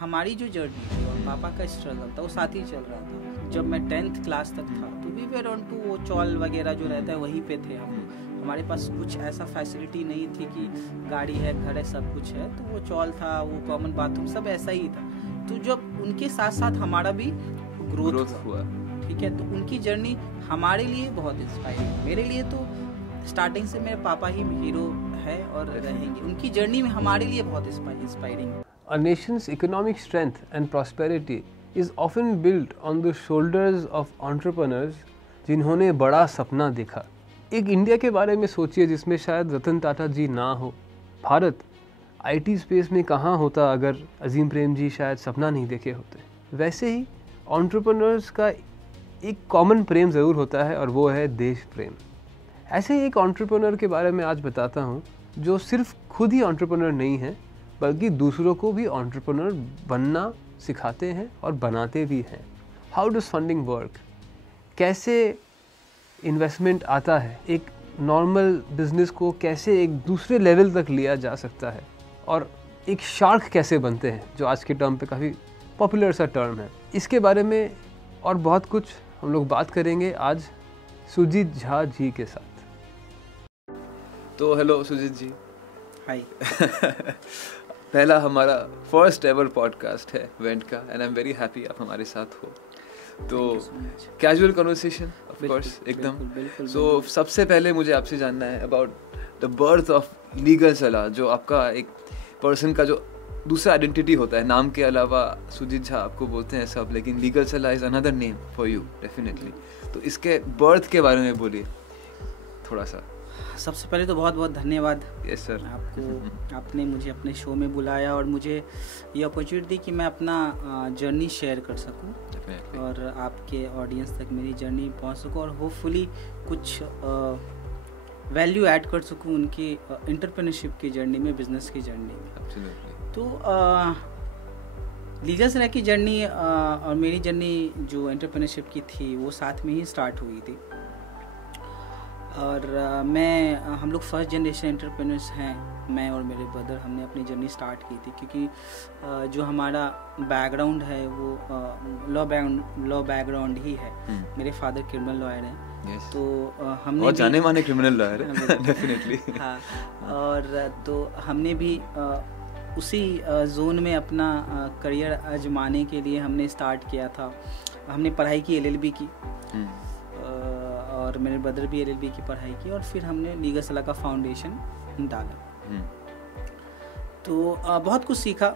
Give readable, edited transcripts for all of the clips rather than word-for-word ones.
हमारी जो जर्नी थी और पापा का स्ट्रगल था वो साथ ही चल रहा था। जब मैं 10th क्लास तक था तो वी वर ऑन टू वो चौल वगैरह जो रहता है वहीं पे थे हम। हमारे पास कुछ ऐसा फैसिलिटी नहीं थी कि गाड़ी है, घर है, सब कुछ है, तो वो चौल था, वो कॉमन बाथरूम सब ऐसा ही था। तो जब उनके साथ साथ हमारा भी ग्रोथ हुआ, ठीक है, तो उनकी जर्नी हमारे लिए बहुत इंस्पायरिंग। मेरे लिए तो स्टार्टिंग से मेरे पापा ही हीरो है और रहेंगे। उनकी जर्नी में हमारे लिए बहुत inspiring. A nation's economic strength and prosperity is often built on the shoulders of entrepreneurs जिन्होंने बड़ा सपना देखा। एक इंडिया के बारे में सोचिए जिसमें शायद रतन टाटा जी ना हो। भारत आईटी स्पेस में कहाँ होता अगर अजीम प्रेम जी शायद सपना नहीं देखे होते। वैसे ही एंटरप्रेन्योर्स का एक कॉमन प्रेम ज़रूर होता है और वो है देश प्रेम। ऐसे ही एक एंटरप्रेन्योर के बारे में आज बताता हूँ जो सिर्फ खुद ही एंटरप्रेन्योर नहीं है बल्कि दूसरों को भी एंटरप्रेन्योर बनना सिखाते हैं और बनाते भी हैं। हाउ डज फंडिंग वर्क, कैसे इन्वेस्टमेंट आता है, एक नॉर्मल बिजनेस को कैसे एक दूसरे लेवल तक लिया जा सकता है, और एक शार्क कैसे बनते हैं जो आज के टर्म पे काफ़ी पॉपुलर सा टर्म है। इसके बारे में और बहुत कुछ हम लोग बात करेंगे आज सुजीत झा जी के साथ। तो हेलो सुजीत जी। हाय। पहला हमारा फर्स्ट एवर पॉडकास्ट है वेंट का and I am very happy आप हमारे साथ हो। तो कैजुअल कन्वर्सेशन ऑफ कोर्स एकदम। सो सबसे पहले मुझे आपसे जानना है about the birth of legal सलाह, जो आपका एक पर्सन का जो दूसरा आइडेंटिटी होता है। नाम के अलावा सुजीत झा आपको बोलते हैं सब, लेकिन लीगल सलाह is another name for you definitely. तो इसके बर्थ के बारे में बोलिए थोड़ा सा। सबसे पहले तो बहुत बहुत धन्यवाद। Yes sir. आपने मुझे अपने शो में बुलाया और मुझे ये अपॉर्चुनिटी दी कि मैं अपना जर्नी शेयर कर सकूं और आपके ऑडियंस तक मेरी जर्नी पहुंच सकूं और होपफुली कुछ वैल्यू ऐड कर सकूं उनकी एंटरप्रेन्योरशिप की जर्नी में, बिजनेस की जर्नी में। तो लीगल सलाह की जर्नी और मेरी जर्नी जो एंटरप्रेन्योरशिप की थी वो साथ में ही स्टार्ट हुई थी। और हम लोग फर्स्ट जनरेशन एंटरप्रेन्योर्स हैं। मैं और मेरे ब्रदर हमने अपनी जर्नी स्टार्ट की थी क्योंकि जो हमारा बैकग्राउंड है वो लॉ बैकग्राउंड ही है। मेरे फादर क्रिमिनल लॉयर हैं। तो हमने बहुत जाने माने क्रिमिनल लॉयर हैं डेफिनेटली। हाँ, और तो हमने भी उसी जोन में अपना करियर आजमाने के लिए हमने स्टार्ट किया था। हमने पढ़ाई की, LLB की, और मेरे ब्रदर भी LLB की पढ़ाई की, और फिर हमने लीगल सलाह का फाउंडेशन डाला। तो बहुत कुछ सीखा।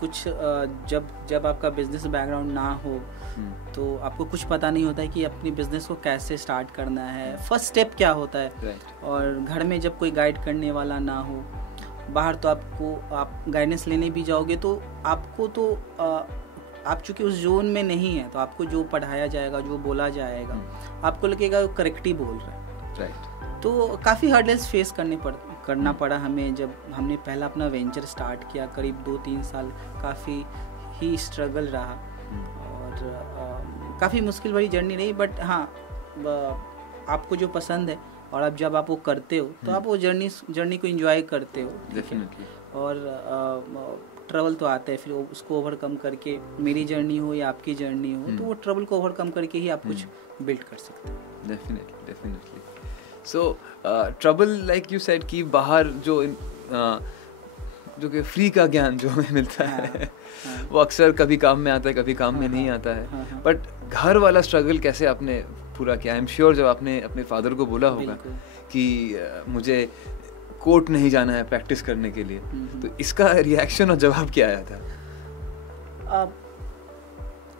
कुछ जब आपका बिजनेस बैकग्राउंड ना हो तो आपको कुछ पता नहीं होता है कि अपनी बिजनेस को कैसे स्टार्ट करना है, फर्स्ट स्टेप क्या होता है। और घर में जब कोई गाइड करने वाला ना हो, बाहर तो आप गाइडेंस लेने भी जाओगे तो आपको तो आप चूँकि उस जोन में नहीं है तो आपको जो पढ़ाया जाएगा, जो बोला जाएगा, आपको लगेगा करेक्ट ही बोल रहा है। राइट। तो काफ़ी हर्डल्स फेस करना पड़ा हमें। जब हमने पहला अपना वेंचर स्टार्ट किया, करीब 2-3 साल काफ़ी ही स्ट्रगल रहा और काफ़ी मुश्किल भरी जर्नी रही। बट हाँ, आपको जो पसंद है और अब जब आप वो करते हो तो आप वो जर्नी को एंजॉय करते हो। डेफिनेटली। और ट्रबल तो आता है, फिर उसको ओवरकम करके, मेरी जर्नी हो या आपकी जर्नी हो, तो वो ट्रबल को ओवरकम करके ही आप कुछ बिल्ड कर सकते हैं। Definitely. So trouble like you said कि बाहर जो कि फ्री का ज्ञान जो हमें मिलता है वो अक्सर कभी काम में आता है, कभी काम में नहीं आता है। बट घर वाला स्ट्रगल कैसे आपने पूरा किया? आई एम श्योर जब आपने अपने फादर को बोला होगा कि मुझे कोर्ट नहीं जाना है प्रैक्टिस करने के लिए, तो इसका रिएक्शन और जवाब क्या आया था?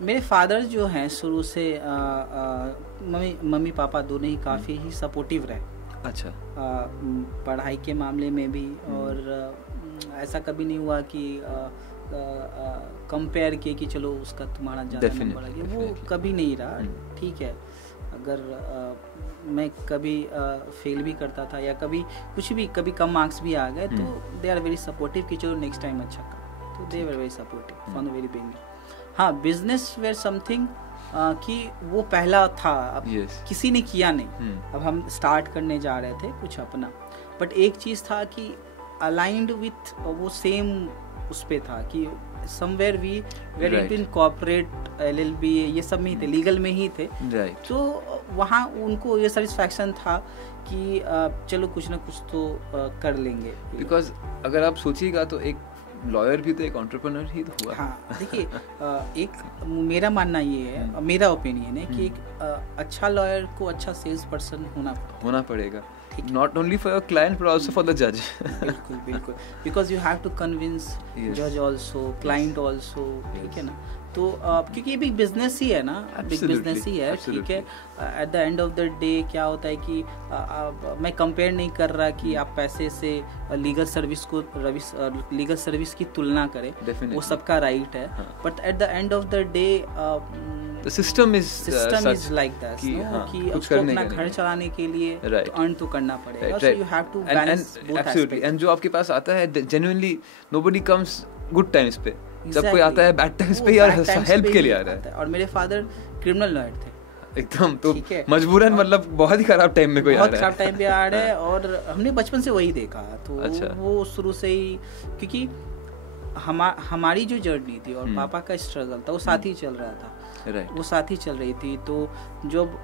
मेरे फादर जो हैं शुरू से मम्मी पापा दोनों ही काफ़ी ही सपोर्टिव रहे। अच्छा। पढ़ाई के मामले में भी, और ऐसा कभी नहीं हुआ कि कंपेयर किए कि चलो उसका तुम्हारा ज़्यादा नंबर आ गया, वो कभी नहीं रहा। ठीक है, अगर मैं कभी फेल भी करता था या कभी कम मार्क्स भी आ गए तो दे आर वेरी सपोर्टिव कि चलो नेक्स्ट टाइम अच्छा कर। तो they were very supportive from the very beginning. हाँ, बिजनेस वेयर समथिंग कि वो पहला था, अब किसी ने किया नहीं, अब हम स्टार्ट करने जा रहे थे कुछ अपना। बट एक चीज़ था कि अलाइंड विथ वो सेम उस पे था कि somewhere we were in corporate LLB ये सब में ही थे, लीगल में ही थे, तो वहाँ उनको ये सेटिस्फैक्शन था कि चलो कुछ ना कुछ तो कर लेंगे। बिकॉज अगर आप सोचिएगा तो एक लॉयर भी तो एक एंटरप्रेन्योर ही तो हुआ। हाँ देखिए, एक मेरा मानना ये है, मेरा ओपिनियन है कि एक अच्छा लॉयर को अच्छा सेल्स पर्सन होना पड़ेगा, not only for your client but also for the judge। बिल्कुल because you have to convince judge also, client also, ठीक है ना। तो क्योंकि ये बिग बिजनेस ही है ना, बिग बिजनेस ही है, ठीक है। At the end of the day क्या होता है कि मैं कंपेयर नहीं कर रहा कि आप पैसे से लीगल सर्विस की तुलना करें, वो सबका राइट है, but at the end of the day The system is like that, कि उसको अपना घर चलाने के लिए तो अर्न तो करना पड़ेगा, so you have to balance both aspects। and जो आपके पास आता है genuinely nobody comes good times पे, जब कोई आता है बैड टाइम्स पे यार हेल्प के लिए आ रहा है। और मेरे फादर क्रिमिनल लॉयर थे एकदम, तो मजबूरन मतलब बहुत ही खराब टाइम में कोई आ रहा है, बहुत खराब टाइम पे आ रहा है, और हमने बचपन से वही देखा, तो वो शुरू से ही, क्योंकि हमारी जो जर्नी थी और पापा का स्ट्रगल था वो साथ ही चल रहा था, वो साथ ही चल रही थी। तो जब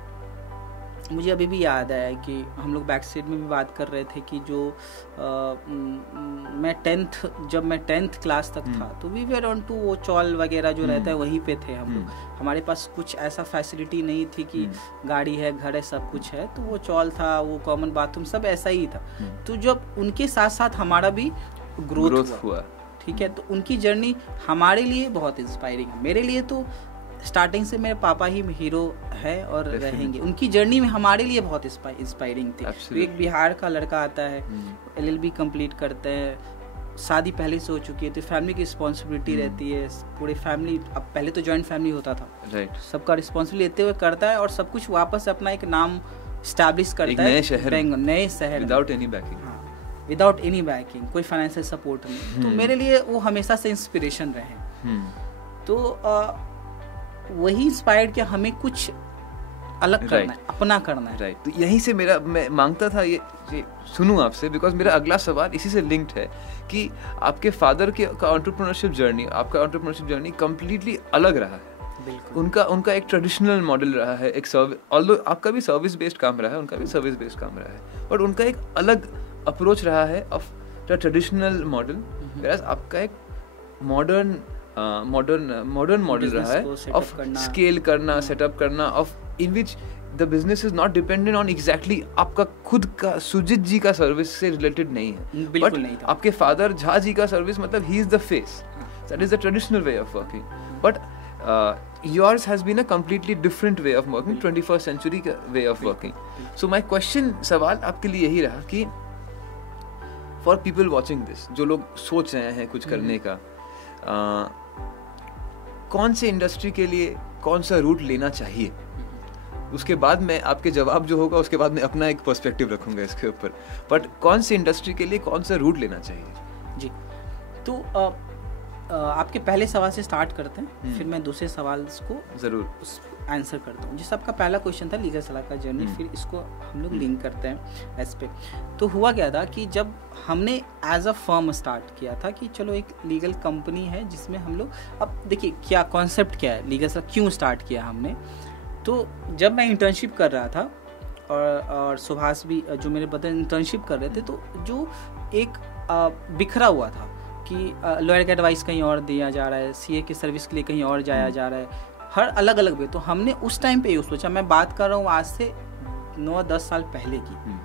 मुझे अभी भी याद आया कि हम लोग बैक साइड में भी बात कर रहे थे कि जो जब मैं 10th क्लास तक था तो वी वेर ऑन टू वो चौल वगैरह जो रहता है वहीं पे थे हम लोग। हमारे पास कुछ ऐसा फैसिलिटी नहीं थी कि गाड़ी है, घर है, सब कुछ है, तो वो चौल था, वो कॉमन बाथरूम सब ऐसा ही था। तो जब उनके साथ साथ हमारा भी ग्रोथ हुआ, ठीक है, तो उनकी जर्नी हमारे लिए बहुत इंस्पायरिंग है। मेरे लिए तो स्टार्टिंग से मेरे पापा ही हीरो है और रहेंगे। उनकी जर्नी में हमारे लिए बहुत इंस्पायरिंग थी। तो एक बिहार का लड़का आता है, LLB कंप्लीट करता है, शादी पहले से हो चुकी है, तो फैमिली की रिस्पॉन्सिबिलिटी रहती है, पूरी फैमिली, अब पहले तो जॉइंट फैमिली होता था, सबका रिस्पॉन्सिबिलिटी लेते हुए करता है और सब कुछ वापस अपना एक नाम स्टैब्लिश करता है नए शहर विदाउट एनी बैकिंग, कोई फाइनेंशियल सपोर्ट नहीं। तो मेरे लिए वो हमेशा से इंस्पिरेशन रहे। तो वही इंस्पायर्ड कि हमें कुछ अलग करना है, अपना करना है। तो यहीं से मैं मांगता था ये सुनूं आपसे, बिकॉज मेरा अगला सवाल इसी से लिंक्ड है कि आपके फादर का एंटरप्रेन्योरशिप जर्नी, आपका एंटरप्रेन्योरशिप जर्नी कम्प्लीटली अलग रहा है। उनका एक ट्रेडिशनल मॉडल रहा है, एक सर्विस, ऑल्दो आपका भी सर्विस बेस्ड काम रहा है, उनका भी सर्विस बेस्ड काम रहा है, बट उनका एक अलग अप्रोच रहा है of the traditional model, whereas आपका एक मॉडर्न मॉडल रहा है ऑफ स्केल करना, सेटअप करना, of in which the business is not dependent on exactly आपका खुद का सुजीत जी का सर्विस से रिलेटेड नहीं है, बट आपके फादर झा जी का सर्विस मतलब he is the face, that is the traditional way of working, but yours has been a completely different way of working, 21st century way of working. So my question, सवाल आपके लिए यही रहा कि for people watching this, जो लोग सोच रहे हैं कुछ करने का, कौन से इंडस्ट्री के लिए कौन सा रूट लेना चाहिए, उसके बाद मैं आपके जवाब जो होगा उसके बाद मैं अपना एक पर्सपेक्टिव रखूंगा इसके ऊपर, बट कौन सी इंडस्ट्री के लिए कौन सा रूट लेना चाहिए? जी, तो आपके पहले सवाल से स्टार्ट करते हैं, फिर मैं दूसरे सवाल को जरूर आंसर करता हूँ। जिस आपका पहला क्वेश्चन था लीगल सलाह का जर्नी, फिर इसको हम लोग लिंक करते हैं इस पे। तो हुआ क्या था कि जब हमने एज अ फर्म स्टार्ट किया था कि चलो एक लीगल कंपनी है जिसमें हम लोग, अब देखिए क्या कॉन्सेप्ट क्या है लीगल सलाह, क्यों स्टार्ट किया हमने। तो जब मैं इंटर्नशिप कर रहा था और सुभाष भी जो मेरे बदल इंटर्नशिप कर रहे थे, तो जो एक बिखरा हुआ था कि लॉयर का एडवाइस कहीं और दिया जा रहा है, CA की सर्विस के लिए कहीं और जाया जा रहा है, हर अलग अलग वे। तो हमने उस टाइम पे ये सोचा, मैं बात कर रहा हूँ आज से 9-10 साल पहले की,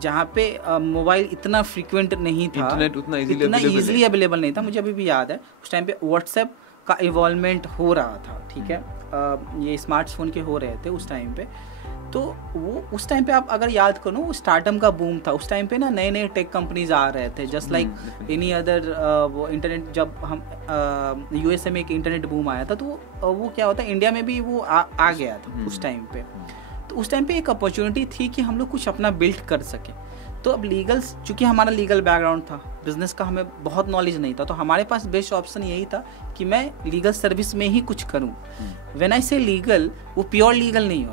जहाँ पे मोबाइल इतना फ्रीक्वेंट नहीं था, इंटरनेट उतना इजीली अवेलेबल नहीं था। मुझे अभी भी याद है उस टाइम पे व्हाट्सएप का इवॉल्वमेंट हो रहा था, ठीक है, ये स्मार्टफोन के हो रहे थे उस टाइम पे। तो वो उस टाइम पे आप अगर याद करो, वो स्टार्टअप का बूम था उस टाइम पे ना, नए नए टेक कंपनीज आ रहे थे, जस्ट लाइक एनी अदर। वो इंटरनेट जब हम USA में एक इंटरनेट बूम आया था, तो वो क्या होता है इंडिया में भी वो आ गया था उस टाइम पे। तो उस टाइम पे एक अपॉर्चुनिटी थी कि हम लोग कुछ अपना बिल्ड कर सके। तो अब लीगल, चूँकि हमारा लीगल बैकग्राउंड था, बिजनेस का हमें बहुत नॉलेज नहीं था, तो हमारे पास बेस्ट ऑप्शन यही था कि मैं लीगल सर्विस में ही कुछ करूँ। व्हेन आई से लीगल, वो प्योर लीगल नहीं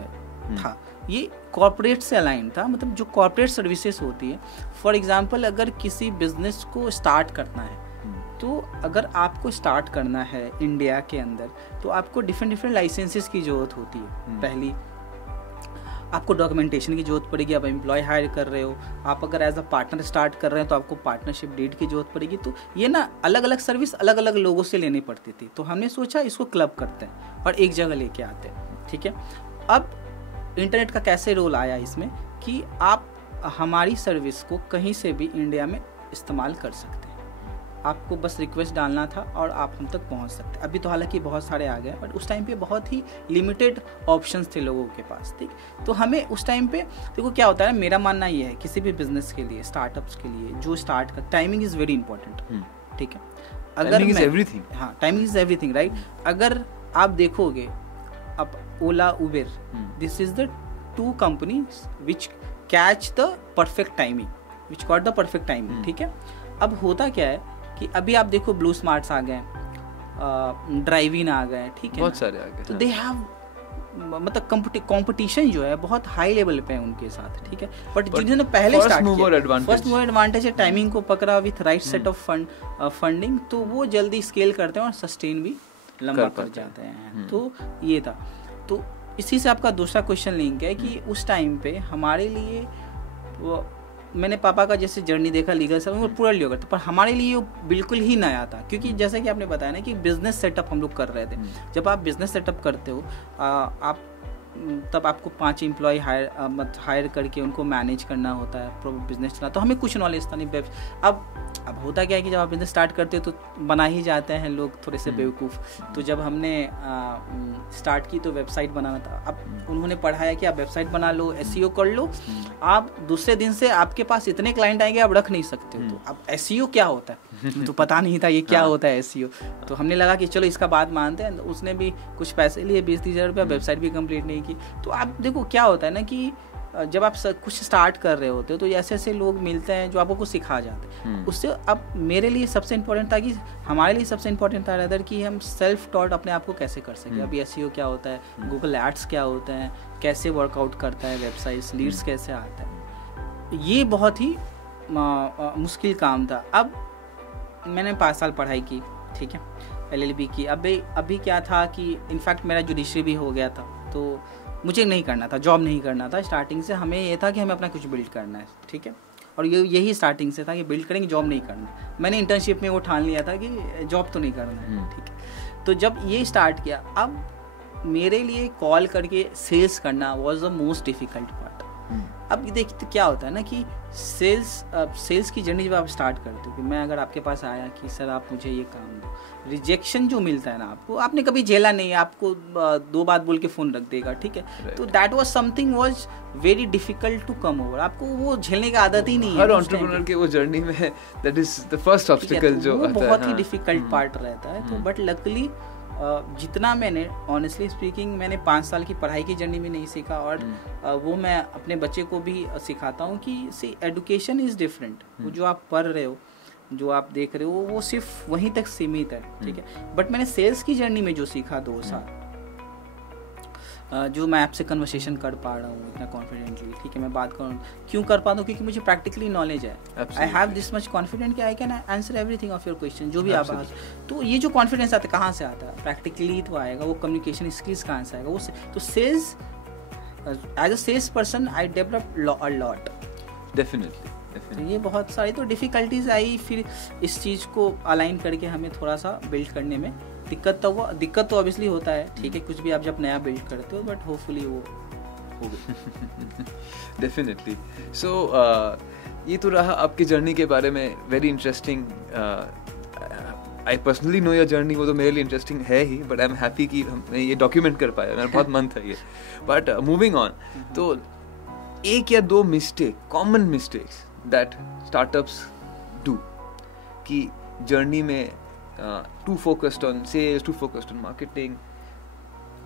था, ये कॉर्पोरेट से अलाइन था, मतलब जो कॉर्पोरेट सर्विसेज होती है। फॉर एग्जांपल अगर किसी बिजनेस को स्टार्ट करना है, तो अगर आपको स्टार्ट करना है इंडिया के अंदर तो आपको डिफरेंट लाइसेंसेस की ज़रूरत होती है। पहली आपको डॉक्यूमेंटेशन की जरूरत पड़ेगी, आप एम्प्लॉय हायर कर रहे हो, आप अगर एज अ पार्टनर स्टार्ट कर रहे हैं तो आपको पार्टनरशिप डीड की जरूरत पड़ेगी। तो ये ना अलग अलग सर्विस अलग अलग लोगों से लेनी पड़ती थी। तो हमने सोचा इसको क्लब करते हैं और एक जगह लेके आते हैं, ठीक है। अब इंटरनेट का कैसे रोल आया इसमें कि आप हमारी सर्विस को कहीं से भी इंडिया में इस्तेमाल कर सकते हैं, आपको बस रिक्वेस्ट डालना था और आप हम तक पहुंच सकते। अभी तो हालांकि बहुत सारे आ गए, बट उस टाइम पे बहुत ही लिमिटेड ऑप्शंस थे लोगों के पास, ठीक। तो हमें उस टाइम पे देखो क्या होता है ना, मेरा मानना ये है किसी भी बिजनेस के लिए, स्टार्टअप्स के लिए जो स्टार्ट कर, टाइमिंग इज़ वेरी इंपॉर्टेंट, ठीक है। अगर टाइमिंग इज़ एवरीथिंग, राइट। अगर आप देखोगे अब Ola, Uber, this is the two companies which catch the perfect timing, which got the perfect timing, ठीक है। अब होता क्या है कि अभी आप देखो ब्लू स्मार्ट्स आ गए, ड्राइविंग आ गए, ठीक है, बहुत सारे आ गए। तो दे हैव मतलब कंपटीशन जो है बहुत हाई लेवल पे है उनके साथ, ठीक है। बट जिन्होंने पहले स्टार्ट किया, फर्स्ट मूवर एडवांटेज है, टाइमिंग को पकड़ा with right set of funding, तो वो जल्दी स्केल करते हैं और सस्टेन भी लंबा कर जाते हैं। तो ये था। तो इसी से आपका दूसरा क्वेश्चन लिंक है कि उस टाइम पे हमारे लिए मैंने पापा का जैसे जर्नी देखा लीगल सर्विस वो पूरा लिया करता, पर हमारे लिए वो बिल्कुल ही नया था, क्योंकि जैसे कि आपने बताया ना कि बिजनेस सेटअप हम लोग कर रहे थे। जब आप बिजनेस सेटअप करते हो आप तब आपको 5 एम्प्लॉय हायर करके उनको मैनेज करना होता है, बिजनेस चला। तो हमें कुछ नॉलेज था नहीं। अब होता क्या है कि जब आप बिजनेस स्टार्ट करते हो तो बना ही जाते हैं लोग थोड़े से बेवकूफ़। तो जब हमने स्टार्ट की तो वेबसाइट बनाना था। अब उन्होंने पढ़ाया कि आप वेबसाइट बना लो, एसईओ कर लो, आप दूसरे दिन से आपके पास इतने क्लाइंट आएंगे आप रख नहीं सकते हो। तो अब एसईओ क्या होता है तो पता नहीं था ये क्या होता है एसईओ। तो हमने लगा कि चलो इसका बात मानते हैं। उसने भी कुछ पैसे लिए, 20-30 हज़ार रुपया, वेबसाइट भी कंप्लीट नहीं की। तो आप देखो क्या होता है ना कि जब आप कुछ स्टार्ट कर रहे होते हो तो ऐसे ऐसे लोग मिलते हैं जो आपको कुछ सिखा जाते हैं। उससे अब मेरे लिए सबसे इम्पोर्टेंट था कि हमारे लिए सबसे इम्पोर्टेंट था रदर कि हम सेल्फ टॉट अपने आप को कैसे कर सकें। अभी एसईओ क्या होता है, गूगल एड्स क्या होता है, कैसे वर्कआउट करता है वेबसाइट्स, लीड्स कैसे आता है, ये बहुत ही मुश्किल काम था। अब मैंने 5 साल पढ़ाई की, ठीक है, LLB की। अभी क्या था कि इनफैक्ट मेरा जुडिशरी भी हो गया था, तो मुझे नहीं करना था, जॉब नहीं करना था। स्टार्टिंग से हमें ये था कि हमें अपना कुछ बिल्ड करना है, ठीक है। और यही स्टार्टिंग से था कि बिल्ड करेंगे, जॉब नहीं करना। मैंने इंटर्नशिप में वो ठान लिया था कि जॉब तो नहीं करना है, ठीक है। तो जब ये स्टार्ट किया, अब मेरे लिए कॉल करके सेल्स करना was the most difficult part. अब देखिए तो क्या होता है ना कि सेल्स की जर्नी जब आप स्टार्ट करते हो कि मैं अगर आपके पास आया कि सर आप मुझे ये काम दो, रिजेक्शन जो मिलता है ना आपको, आपने कभी झेला नहीं, आपको 2 बात बोल के फ़ोन रख देगा, ठीक है। तो that was something was very difficult to come over. आपको वो झेलने की आदत ही नहीं है। हर एंटरप्रेन्योर के वो जर्नी में that is the first obstacle जो आता है, बहुत ही डिफिकल्ट पार्ट रहता है। तो बट लकीली जितना मैंने ऑनेस्टली स्पीकिंग मैंने 5 साल की पढ़ाई की जर्नी में नहीं सीखा, और वो मैं अपने बच्चे को भी सिखाता हूँ कि सी एडुकेशन इज़ डिफरेंट। वो जो आप पढ़ रहे हो, जो आप देख रहे हो, वो सिर्फ वहीं तक सीमित है, ठीक है। बट मैंने सेल्स की जर्नी में जो सीखा 2 साल, जो मैं आपसे कन्वर्सेशन कर पा रहा हूँ इतना कॉन्फिडेंटली, ठीक है, मैं बात कर रहा हूँ, क्यों कर पाता हूँ? क्योंकि मुझे प्रैक्टिकली नॉलेज है। I have this much confident कि I can answer everything of your question, जो भी आप आज। तो ये जो कॉन्फिडेंस आता है कहाँ से आता है? प्रैक्टिकली तो आएगा, वो कम्युनिकेशन स्किल्स कहाँ से आएगा? वो तो sales as a sales person I develop a lot definitely. तो ये बहुत सारी तो डिफिकल्टीज आई, फिर इस चीज़ को अलाइन करके हमें थोड़ा सा बिल्ड करने में दिक्कत तो ऑब्वियसली होता है, ठीक है, कुछ भी आप जब नया बिल्ड करते हो, बट होपफुली वो हो गया। डेफिनेटली। सो ये तो रहा आपकी जर्नी के बारे में, very interesting. I personally know your journey, वो तो मेरे लिए इंटरेस्टिंग है ही, बट आई एम हैप्पी कि हमने ये डॉक्यूमेंट कर पाया, मेरा बहुत मन था ये। बट मूविंग ऑन, तो 1 या 2 mistake, common mistakes that startups do कि जर्नी में too focused on sales, too focused on marketing,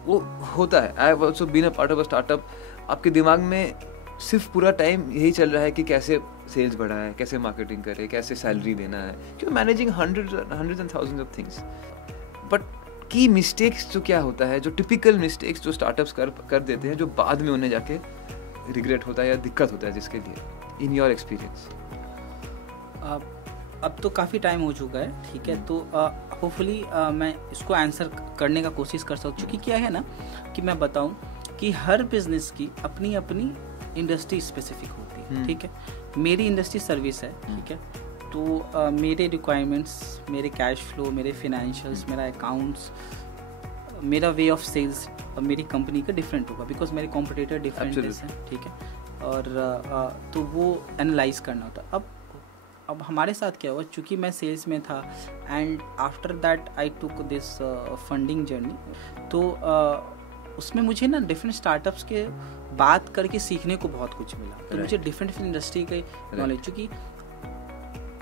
वो होता है। I have also been a part of a startup. आपके दिमाग में सिर्फ पूरा टाइम यही चल रहा है कि कैसे सेल्स बढ़ाएं, कैसे मार्केटिंग करें, कैसे सैलरी देना है, क्योंकि managing hundreds and thousands of things. But की मिस्टेक्स जो क्या होता है, जो टिपिकल मिस्टेक्स जो स्टार्टअप्स कर देते हैं, जो बाद में उन्हें जाके रिग्रेट होता है या दिक्कत होता है जिसके लिए, इन योर एक्सपीरियंस? अब तो काफ़ी टाइम हो चुका है, ठीक है, तो होपफुली मैं इसको आंसर करने का कोशिश कर सकूँ, क्योंकि क्या है ना कि मैं बताऊँ कि हर बिजनेस की अपनी अपनी इंडस्ट्री स्पेसिफिक होती है, ठीक है। मेरी इंडस्ट्री सर्विस है, ठीक है, तो मेरे रिक्वायरमेंट्स, मेरे कैश फ्लो, मेरे फिनेंशियल्स, मेरा अकाउंट्स, मेरा वे ऑफ सेल्स मेरी कंपनी का डिफरेंट होगा, बिकॉज मेरे कॉम्पिटिटर डिफरेंट हैं, ठीक है, और तो वो एनालाइज करना होता। अब हमारे साथ क्या हुआ, चूँकि मैं सेल्स में था and after that I took this funding journey, तो उसमें मुझे ना डिफरेंट स्टार्टअप्स के बात करके सीखने को बहुत कुछ मिला, तो मुझे डिफरेंट इंडस्ट्री के नॉलेज, चूँकि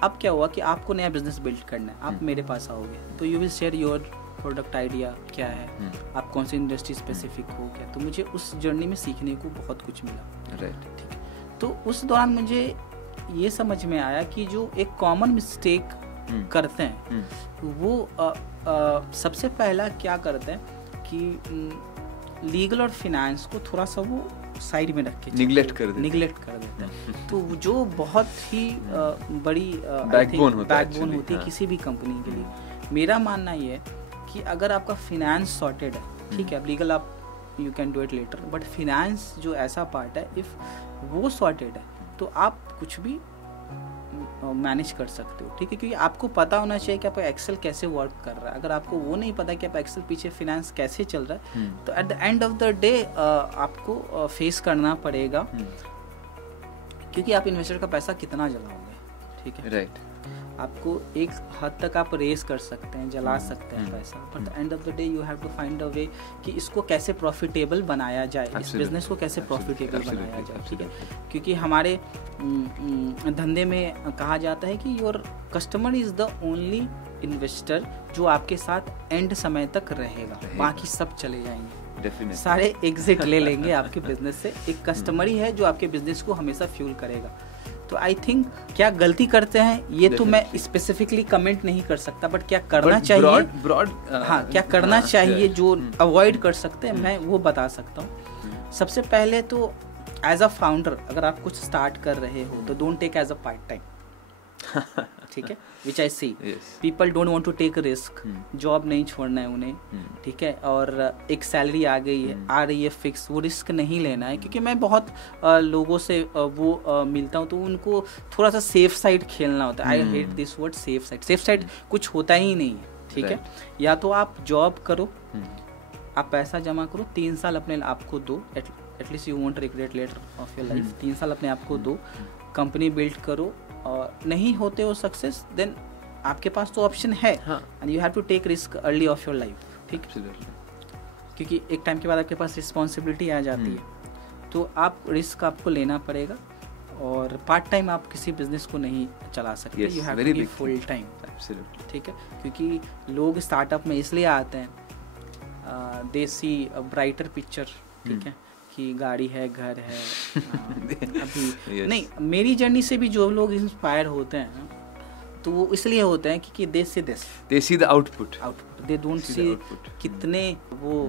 अब क्या हुआ कि आपको नया बिजनेस बिल्ड करना है, आप मेरे पास आओगे तो you will share your product idea क्या है, आप कौन सी इंडस्ट्री स्पेसिफिक हो क्या, तो मुझे उस जर्नी में सीखने को बहुत कुछ मिला, ठीक है। तो उस दौरान मुझे ये समझ में आया कि जो एक कॉमन मिस्टेक करते हैं वो सबसे पहला क्या करते हैं कि लीगल और फिनेंस को थोड़ा सा वो साइड में रख के निगलेक्ट कर देते हैं, तो जो बहुत ही बड़ी बैकबोन होती है किसी भी कंपनी के लिए। मेरा मानना ये है कि अगर आपका फिनेंस सॉर्टेड है, ठीक है, अब लीगल आप you can do it later, but finance जो ऐसा पार्ट है, इफ वो सॉर्टेड है तो आप कुछ भी मैनेज कर सकते हो, ठीक है, क्योंकि आपको पता होना चाहिए कि आपका एक्सेल कैसे वर्क कर रहा है। अगर आपको वो नहीं पता कि आप एक्सेल पीछे फिनेंस कैसे चल रहा है, तो at the end of the day आपको फेस करना पड़ेगा, क्योंकि आप इन्वेस्टर का पैसा कितना जलाओगे, ठीक है, राइट। आपको एक हद तक आप रेस कर सकते हैं, जला सकते हैं पैसा, but the end of the day you have to find a way कि इसको कैसे प्रॉफिटेबल बनाया जाए, इस बिजनेस को कैसे प्रॉफिटेबल बनाया जाए, ठीक है, क्योंकि हमारे धंधे में कहा जाता है कि your customer is the only investor जो आपके साथ एंड समय तक रहेगा, बाकी सब चले जाएंगे, सारे एग्जिट ले लेंगे आपके बिजनेस से। एक कस्टमर ही है जो आपके बिजनेस को हमेशा फ्यूल करेगा। तो आई थिंक क्या गलती करते हैं ये तो मैं स्पेसिफिकली कमेंट नहीं कर सकता, बट क्या करना चाहिए ब्रॉड क्या करना चाहिए जो अवॉइड कर सकते हैं मैं वो बता सकता हूँ। सबसे पहले तो एज अ फाउंडर अगर आप कुछ स्टार्ट कर रहे हो तो don't take as a part time, ठीक है, which I see people don't want to take risk, job नहीं छोड़ना है उन्हें, ठीक है, और एक सैलरी आ गई है आ रही है फिक्स, वो रिस्क नहीं लेना है, क्योंकि मैं बहुत लोगों से वो मिलता हूँ तो उनको थोड़ा सा सेफ साइड खेलना होता है। I hate this word safe side कुछ होता ही नहीं है, ठीक है, या तो आप जॉब करो, आप पैसा जमा करो, 3 साल अपने आप को दो, at least you won't regret later of your life, 3 साल अपने आप को दो, कंपनी बिल्ड करो, और नहीं होते हो सक्सेस देन आपके पास तो ऑप्शन है, and you have to take risk early of your life, ठीक, क्योंकि एक टाइम के बाद आपके पास रिस्पॉन्सिबिलिटी आ जाती है, तो आप रिस्क आपको लेना पड़ेगा, और पार्ट टाइम आप किसी बिजनेस को नहीं चला सकते, you have to be full time, ठीक है, क्योंकि लोग स्टार्टअप में इसलिए आते हैं दे सी ब्राइटर पिक्चर, ठीक है, कि गाड़ी है, घर है, अभी नहीं, मेरी जर्नी से भी जो लोग इंस्पायर होते हैं तो वो इसलिए होते हैं कि they see the output, they don't see कितने वो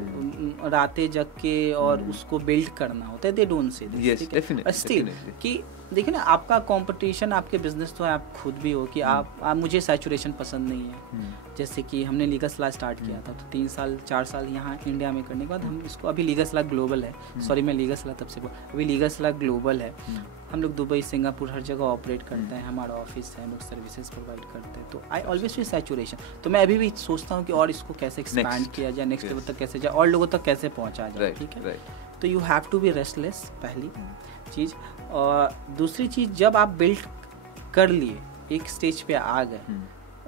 रातें जग के और उसको बिल्ड करना होता है, दे डोंट सी दिस, स्टिल कि देखिए ना, आपका कंपटीशन आपके बिजनेस तो है, आप खुद भी हो कि आप मुझे सैचुरेशन पसंद नहीं है, जैसे कि हमने लीगल सलाह स्टार्ट किया था तो 3 साल 4 साल यहाँ इंडिया में करने के बाद हम इसको, अभी लीगल सलाह ग्लोबल है, सॉरी मैं लीगल सलाह तब से अभी लीगल सलाह ग्लोबल है, हम लोग दुबई, सिंगापुर हर जगह ऑपरेट करते हैं, हमारा ऑफिस है, हम लोग सर्विसेज प्रोवाइड करते हैं, तो आई ऑलवेज फील सैचुरेशन, तो मैं अभी भी सोचता हूँ कि और इसको कैसे एक्सपैंड किया जाए, नेक्स्ट लेवल तक कैसे जाए, और लोगों तक कैसे पहुँचा जाए, ठीक है, तो you have to be restless, पहली चीज़, और दूसरी चीज़ जब आप बिल्ड कर लिए, एक स्टेज पे आ गए,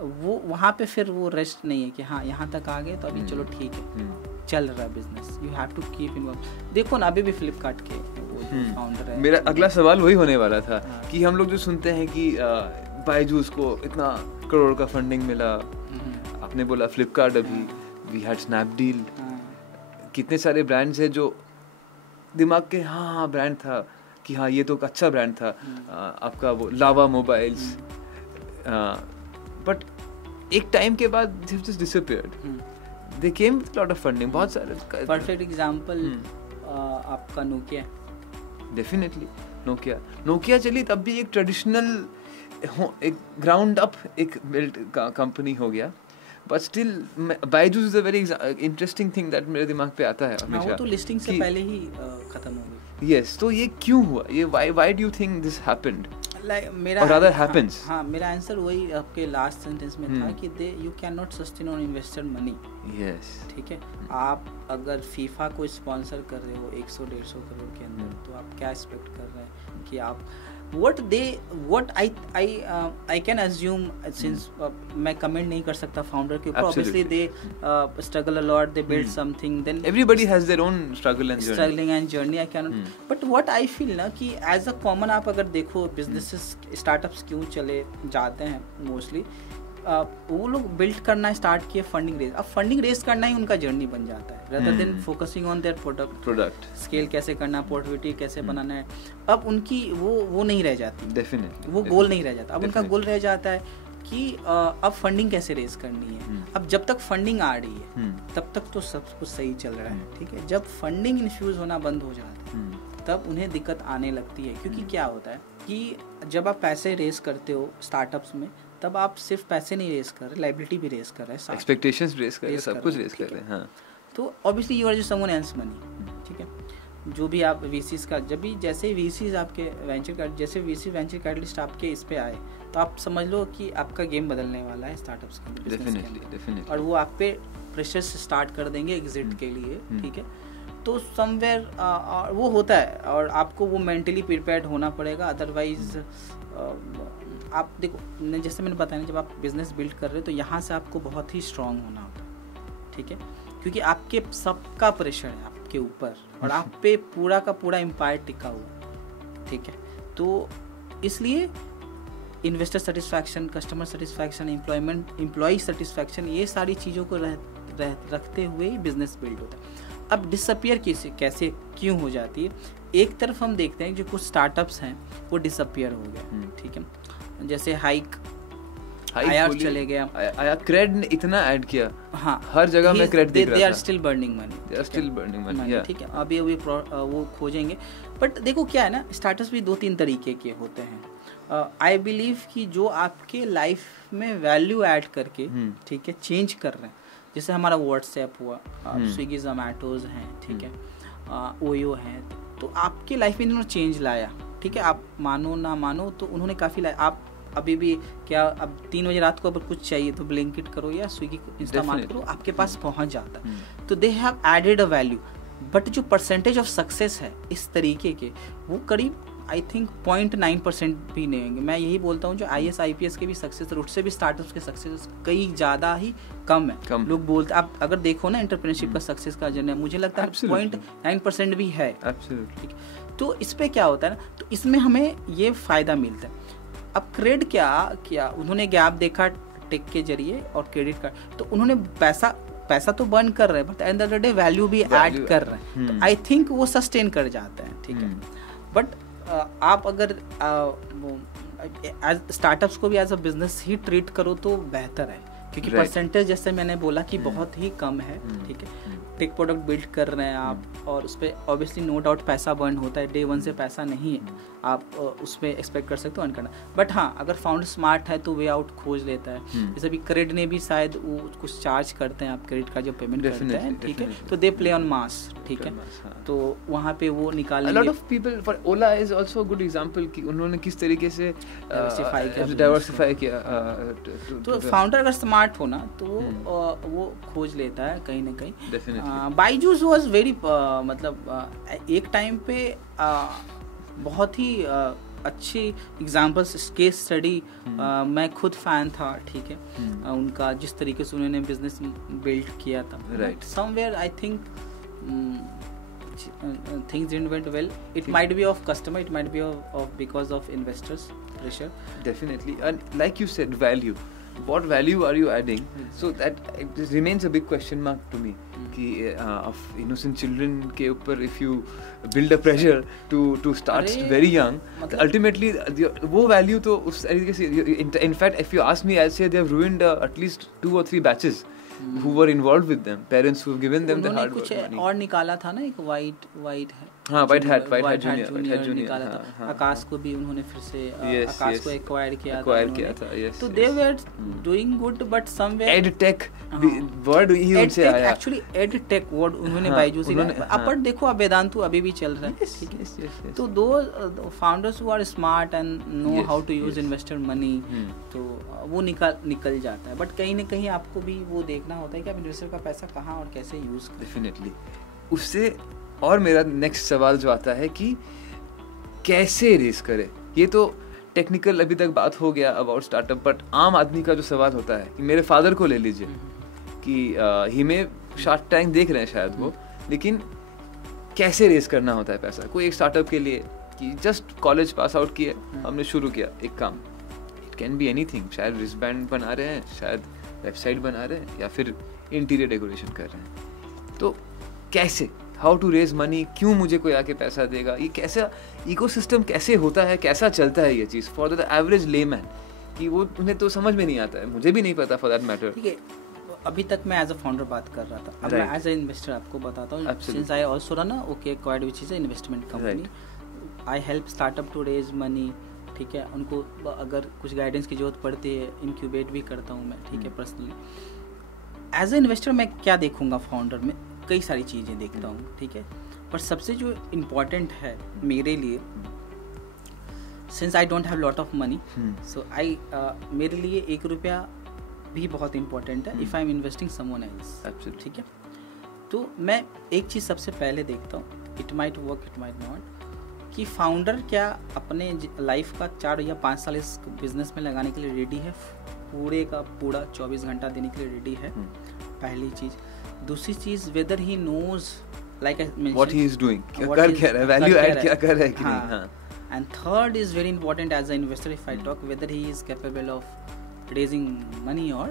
वो वहाँ पे फिर वो रेस्ट नहीं है कि हाँ यहाँ तक आ गए तो अभी चलो ठीक है, चल रहा है business, you have to keep involve. देखो ना, अभी भी फ्लिपकार्ट के वो फाउंडर है, मेरा अगला सवाल वही होने वाला था कि हम लोग जो सुनते हैं कि बायजूस को इतना करोड़ का फंडिंग मिला, आपने बोला फ्लिपकार्ट, अभी वी हैड स्नैपडील, कितने सारे ब्रांड्स हैं जो दिमाग के हाँ ब्रांड था कि हाँ ये तो एक अच्छा ब्रांड था, आपका वो लावा मोबाइल्स, बट एक टाइम के बाद they just disappeared, they came with lot of funding, बहुत सारे। परफेक्ट एग्जांपल आपका नोकिया, डेफिनेटली नोकिया चली तब भी एक ट्रेडिशनल एक ग्राउंड अप एक बिल्ड कंपनी हो गया, but still Byju's is a very interesting thing that मेरे दिमाग पे आता है हमेशा। वो तो लिस्टिंग से पहले ही खत्म हो गई। यस, तो ये क्यों हुआ? ये why do you think this happened? मेरा or rather happens? हाँ, मेरा आंसर वही आपके लास्ट सेंटेंस में था कि they you can not sustain on invested money. Yes, ठीक है, आप अगर फीफा को स्पॉन्सर कर रहे हो 100-150 करोड़ के अंदर, तो आप क्या एक्सपेक्ट कर रहे हैं कि आप what I can assume since मैं कमेंट नहीं कर सकता फाउंडर के ऊपर, obviously they struggle a lot, they build something, then everybody has their own struggling and journey I cannot but what I feel ना कि as a common आप अगर देखो businesses startups क्यों चले जाते हैं मोस्टली, वो लोग बिल्ड करना स्टार्ट किए फंडिंग रेज। अब फंडिंग रेज करना ही उनका जर्नी बन जाता है rather than focusing on their product scale कैसे करना, पोर्टबिलिटी कैसे बनाना है। अब उनकी वो नहीं रह जाती, डेफिनेटली वो गोल नहीं रह जाता। अब उनका गोल रह जाता है कि अब फंडिंग कैसे रेज करनी है। अब जब तक फंडिंग आ रही है तब तक तो सब कुछ सही चल रहा है, ठीक है। जब फंडिंग इन्फ्यूज होना बंद हो जाता है तब उन्हें दिक्कत आने लगती है, क्योंकि क्या होता है कि जब आप पैसे रेज करते हो स्टार्टअप्स में, तब आप सिर्फ पैसे नहीं रेस कर रहे, लायबिलिटी भी रेस कर रहे हैं, एक्सपेक्टेशंस रेस कर रहे हैं, सब कुछ रेस कर रहे हैं। हाँ, तो obviously you are just someone else money, ठीक है। जो भी आप वीसीज का, जब भी जैसे वीसीज आपके जैसे वीसी वेंचर कैपिटलिस्ट आपके इस पे आए, तो आप समझ लो कि आपका गेम बदलने वाला है स्टार्टअप्स के, डेफिनेटली, और वो आप पे प्रेशर से स्टार्ट कर देंगे एग्जिट के लिए, ठीक है। तो समवेयर वो होता है और आपको वो मेंटली प्रिपेयर्ड होना पड़ेगा, अदरवाइज आप देखो, जैसे मैंने बताया, जब आप बिजनेस बिल्ड कर रहे हो तो यहाँ से आपको बहुत ही स्ट्रांग होना होता है, ठीक है, क्योंकि आपके सबका प्रेशर है आपके ऊपर और आप पे पूरा का पूरा एम्पायर टिका हुआ, ठीक है। तो इसलिए investor satisfaction, customer satisfaction, employee satisfaction, ये सारी चीज़ों को रखते हुए ही बिजनेस बिल्ड होता है। अब डिसअपियर कैसे क्यों हो जाती है? एक तरफ हम देखते हैं जो कुछ स्टार्टअप्स हैं वो डिसअपियर हो गए, ठीक है। जैसे हाइक चले गया, क्रेड ने इतना ऐड किया, हाँ, हर जगह में क्रेड दिख रहा था। They are still burning money, ठीक है। अभी वो खोजेंगे, बट देखो क्या है ना, स्टार्टअप्स भी 2-3 तरीके के होते हैं। आई बिलीव कि जो आपके लाइफ में वैल्यू ऐड करके, ठीक है, चेंज कर रहे हैं, जैसे हमारा व्हाट्सएप हुआ, स्विगी जोमेटोज हैं, ठीक है, ओयो है, तो आपके लाइफ में इन्होंने चेंज लाया, ठीक है। आप मानो ना मानो तो उन्होंने काफ़ी लाया। आप अभी भी क्या, अब 3 बजे रात को अगर कुछ चाहिए तो ब्लिंकिट करो या स्विगी को इंस्टामार्ट करो, आपके पास पहुंच जाता है। तो they have added a value, but जो परसेंटेज ऑफ सक्सेस है इस तरीके के, वो करीब आई थिंक 0.9% भी नहीं होंगे। मैं यही बोलता हूँ जो IAS IPS के भी सक्सेस, उससे भी स्टार्टअप्स के सक्सेस कई ज़्यादा ही कम है। लोग बोलते, आप अगर देखो ना एंटरप्रेन्योरशिप का सक्सेस का जर्नी, मुझे लगता है 0.9% भी है, ठीक। तो इस पे क्या होता है ना, तो इसमें हमें ये फ़ायदा मिलता है। अब क्रेड क्या उन्होंने गैप देखा टेक के जरिए और क्रेडिट कार्ड, तो उन्होंने पैसा तो बर्न कर रहे हैं, but and the day value भी ऐड कर रहे हैं। तो आई थिंक वो सस्टेन कर जाते हैं, ठीक है। बट आप अगर स्टार्टअप्स को भी एज अ बिजनेस ही ट्रीट करो तो बेहतर है, क्योंकि परसेंटेज जैसे मैंने बोला कि बहुत ही कम है, ठीक है। टेक प्रोडक्ट बिल्ड कर रहे हैं आप, और उस पर ऑब्वियसली नो डाउट पैसा बर्न होता है, डे 1 से पैसा नहीं है, आप उसमें एक्सपेक्ट कर सकते हो अर्न करना। बट हाँ, अगर फाउंडर स्मार्ट है तो वे आउट खोज लेता है। जैसे अभी क्रेडिट ने भी शायद वो कुछ चार्ज करते हैं, आप क्रेडिट का जो पेमेंट करते हैं, ठीक है, तो दे प्ले ऑन मास, ठीक है, तो वहाँ पे वो निकालेंगे। A lot of people, for Ola is also a good example कि उन्होंने किस तरीके से डाइवर्सिफाई किया। तो फाउंडर अगर स्मार्ट हो ना तो वो खोज लेता है कहीं ना कहीं। बायजूस वाज वेरी, मतलब एक टाइम पे बहुत ही अच्छी एग्जाम्पल्स, केस स्टडी, मैं खुद फैन था, ठीक है, उनका जिस तरीके से उन्होंने बिजनेस बिल्ड किया था, right. Somewhere I think things didn't went well. It might be of customer, it might be of because of investors pressure. Definitely, and like you said, value. What value are you adding? So that it remains a big question mark to me. कि of innocent children के ऊपर if you build a pressure to start very young, ultimately वो value तो उस तरीके से, in fact if you ask me, I'll say they have ruined at least 2 or 3 batches who were involved with them, parents who have given them the hard work money. और निकाला था ना एक white है हाँ, White Hat Junior निकाला था। आकाश को भी उन्होंने फिर से आकाश को एक्वायर किया था। तो they were doing good but somewhere edtech word ही उनसे आया। एक्चुअली एडटेक वर्ड उन्होंने बायजूस ही पर देखो अब वेदांतु अभी भी चल रहा है, ठीक है। तो दो founders who are smart and know how to use investor money, तो वो निकल जाता है। बट कहीं ना कहीं आपको भी वो देखना होता है कि आप इन्वेस्टर का पैसा कहाँ और कैसे यूज करें। डेफिनेटली। उससे और मेरा नेक्स्ट सवाल जो आता है कि कैसे रेस करे। ये तो टेक्निकल अभी तक बात हो गया अबाउट स्टार्टअप, बट आम आदमी का जो सवाल होता है कि मेरे फादर को ले लीजिए कि ही में शार्क टैंक देख रहे हैं शायद वो, लेकिन कैसे रेस करना होता है पैसा कोई एक स्टार्टअप के लिए कि जस्ट कॉलेज पास आउट किए, हमने शुरू किया एक काम, इट कैन बी एनीथिंग, शायद रिस्टबैंड बना रहे हैं, शायद वेबसाइट बना रहे हैं, या फिर इंटीरियर डेकोरेशन कर रहे हैं। तो कैसे, हाउ टू रेज मनी, क्यों मुझे कोई आके पैसा देगा, ये कैसा इकोसिस्टम कैसे होता है, कैसा चलता है ये चीज़ फॉर द एवरेज लेमैन, कि वो उन्हें तो समझ में नहीं आता है, मुझे भी नहीं पता फॉर दैट मैटर। ठीक है, अभी तक मैं एज अ फाउंडर बात कर रहा था, अब मैं एज अ इन्वेस्टर आपको बताता हूँ। Since I also run okay acquired which is a investment company, I help startup to raise money, ठीक है। उनको अगर कुछ गाइडेंस की जरूरत पड़ती है इंक्यूबेट भी करता हूँ मैं, ठीक है। पर्सनली एज अ इन्वेस्टर मैं क्या देखूंगा फाउंडर में, कई सारी चीज़ें देखता हूँ, ठीक है। पर सबसे जो इम्पोर्टेंट है मेरे लिए, since I don't have lot of money, so I मेरे लिए 1 रुपया भी बहुत इंपॉर्टेंट है if I am investing someone else, ठीक है। तो मैं एक चीज़ सबसे पहले देखता हूँ, it might work it might not, कि फाउंडर क्या अपने लाइफ का 4 या 5 साल इस बिजनेस में लगाने के लिए रेडी है, पूरे का पूरा 24 घंटा देने के लिए रेडी है, पहली चीज़। दूसरी चीज़, whether he knows like what he is doing, कर क्या रहा है, वैल्यू ऐड क्या कर रहा है कि नहीं। हाँ। And third is very important as a investor, if I talk, whether he is capable of raising money और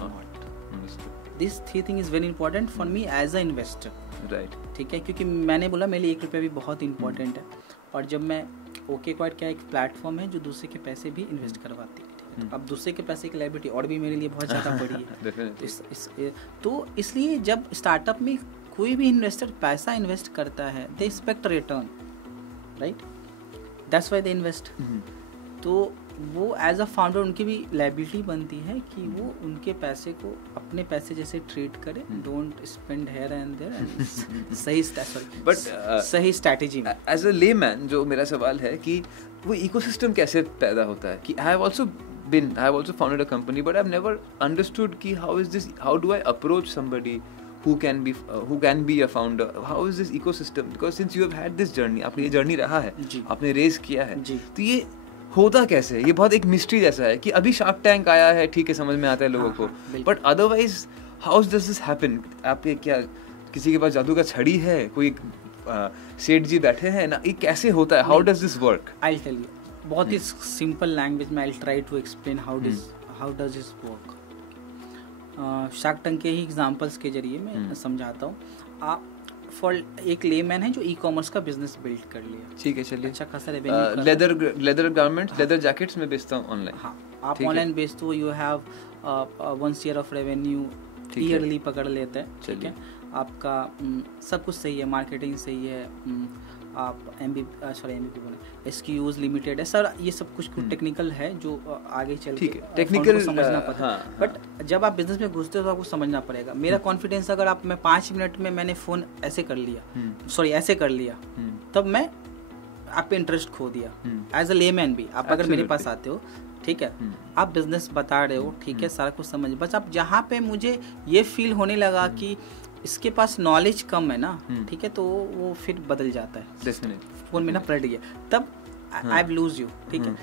not. This 3 thing is very important for me as a investor, right, ठीक है। क्योंकि मैंने बोला मेरे लिए 1 रुपया भी बहुत इंपॉर्टेंट है, और जब मैं ओके क्वाड क्या एक प्लेटफॉर्म है जो दूसरे के पैसे भी इन्वेस्ट करवाती है, अब दूसरे के पैसे की लायबिलिटी और भी मेरे लिए बहुत ज़्यादा बड़ी है। तो इसलिए जब स्टार्टअप में कोई भी इन्वेस्टर पैसा इन्वेस्ट करता है, they expect return, right, that's why they invest. तो वो एज अ फाउंडर उनकी भी लायबिलिटी बनती है कि वो उनके पैसे को अपने पैसे जैसे ट्रीट करे, don't spend here and there, सही स्ट्रैटेजी में। एज अ लेमैन जो मेरा सवाल है कि वो इकोसिस्टम कैसे पैदा होता है, कि I have also founded a company, but I've never understood ki how do I approach somebody who can be a founder, how is this ecosystem, because since you have had this journey, आपने ये journey रहा है, आपने race किया है, तो ये होता कैसे है, ये बहुत एक मिस्ट्री जैसा है कि अभी शार्क टैंक आया है, ठीक है, समझ में आता है लोगों को, but otherwise how does this happen, आपके क्या किसी के पास जादू का छड़ी है, कोई सेठ जी बैठे हैं ना, ये कैसे होता है, how does this work? I will tell you, बहुत ही सिंपल लैंग्वेज में I will try to explain how does this work. Shark Tank के ही एग्जांपल्स के जरिए मैं समझाता हूँ। आप फॉर एक लेमैन है जो ई कॉमर्स का बिजनेस बिल्ड कर लिया, ठीक है, चलिए, अच्छा खासा revenue, leather garments, leather jackets में बेचता हूँ ऑनलाइन। हाँ, आप ऑनलाइन बेचते हो, you have 1 year of revenue yearly पकड़ लेते हैं, ठीक है, आपका सब कुछ सही है, मार्केटिंग सही है, आप MVP बोले, SKUs लिमिटेड है, सर ये सब कुछ टेक्निकल है जो आगे चल के टेक्निकल समझना पड़ता है। बट जब आप बिजनेस में घुसते हो तो आपको समझना पड़ेगा। मेरा कॉन्फिडेंस अगर मैं 5 मिनट में मैंने फ़ोन ऐसे कर लिया, तब मैं आप पे इंटरेस्ट खो दिया एज अ लेमैन भी। आप अगर मेरे पास आते हो, ठीक है, आप बिजनेस बता रहे हो, ठीक है, सारा कुछ समझ, बस आप जहाँ पे मुझे ये फील होने लगा कि इसके पास नॉलेज कम है ना, ठीक है, तो वो फिर बदल जाता है, फोन में ना पलट गया, तब आई लूज यू, ठीक है।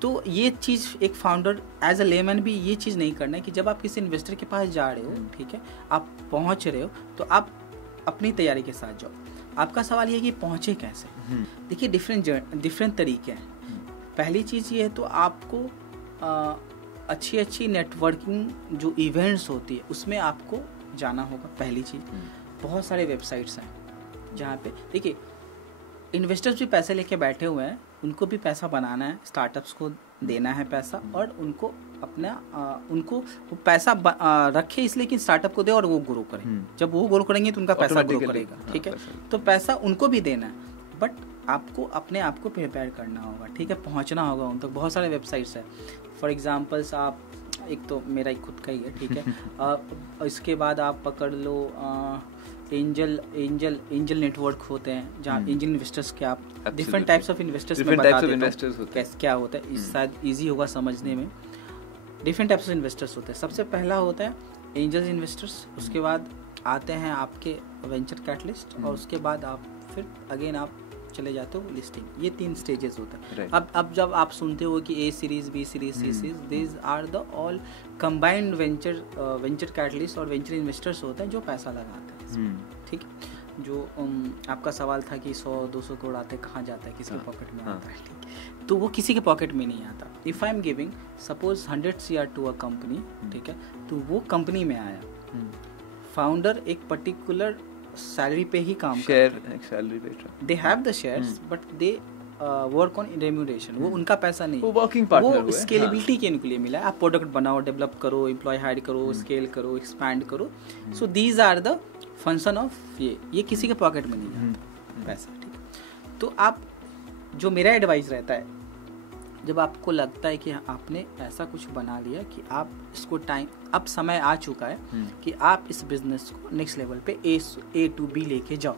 तो ये चीज़ एक फाउंडर एज अ लेमैन भी ये चीज़ नहीं करना है कि जब आप किसी इन्वेस्टर के पास जा रहे हो, ठीक है, आप पहुंच रहे हो, तो आप अपनी तैयारी के साथ जाओ। आपका सवाल ये है कि पहुंचे कैसे। देखिए, डिफरेंट तरीके हैं। पहली चीज़ ये है, तो आपको अच्छी नेटवर्किंग जो इवेंट्स होती है उसमें आपको जाना होगा। पहली चीज़, बहुत सारे वेबसाइट्स हैं जहाँ पे, देखिए, इन्वेस्टर्स भी पैसे लेके बैठे हुए हैं, उनको भी पैसा बनाना है, स्टार्टअप्स को देना है पैसा, और उनको उनको पैसा रखे इसलिए कि स्टार्टअप को दे और वो ग्रो करें। जब वो ग्रो करेंगे तो उनका पैसा ग्रो करेगा, ठीक है, तो पैसा उनको भी देना है। बट आपको अपने आप को प्रिपेयर करना होगा, ठीक है, पहुंचना होगा उन तक। बहुत सारे वेबसाइट्स हैं, फॉर एग्जांपल्स आप, एक तो मेरा एक खुद का ही है, ठीक है, इसके बाद आप पकड़ लो एंजल नेटवर्क होते हैं जहाँ एंजल इन्वेस्टर्स के आप डिफरेंट टाइप्स ऑफ इन्वेस्टर्स में बता देते हो कैसे क्या होता है, शायद ईजी होगा समझने में। डिफरेंट टाइप्स ऑफ इन्वेस्टर्स होते हैं। सबसे पहला होता है एंजल इन्वेस्टर्स, उसके बाद आते हैं आपके वेंचर कैटलिस्ट, और उसके बाद आप फिर अगेन आप चले जाते हो लिस्टिंग। ये 3 स्टेजेस होते हैं। अब जब आप सुनते हो कि A series, B series, C series, these are the all combined venture catalyst और वेंचर इन्वेस्टर्स होते हैं जो पैसा लगाते हैं, ठीक है। जो आपका सवाल था कि 100-200 करोड़ आते कहाँ जाता है, किसके पॉकेट में आता है, ठीक है, तो वो किसी के पॉकेट में नहीं आता। If I am giving suppose 100 CR to a company, ठीक है, तो वो कंपनी में आया, फाउंडर एक पर्टिकुलर सैलरी पे ही काम सैलरी पे, they have the shares but they work on remuneration, वो उनका पैसा नहीं, वो वर्किंग पार्टनर वो स्केलेबिलिटी के लिए मिला है। आप प्रोडक्ट बनाओ, डेवलप करो, एम्प्लॉय हायर करो, स्केल करो, एक्सपैंड करो, so these are the function of ये किसी के पॉकेट में नहीं आता पैसा, ठीक है। तो आप, जो मेरा एडवाइस रहता है, जब आपको लगता है कि आपने ऐसा कुछ बना लिया कि आप इसको टाइम, अब समय आ चुका है कि आप इस बिजनेस को नेक्स्ट लेवल पे A to B लेके जाओ,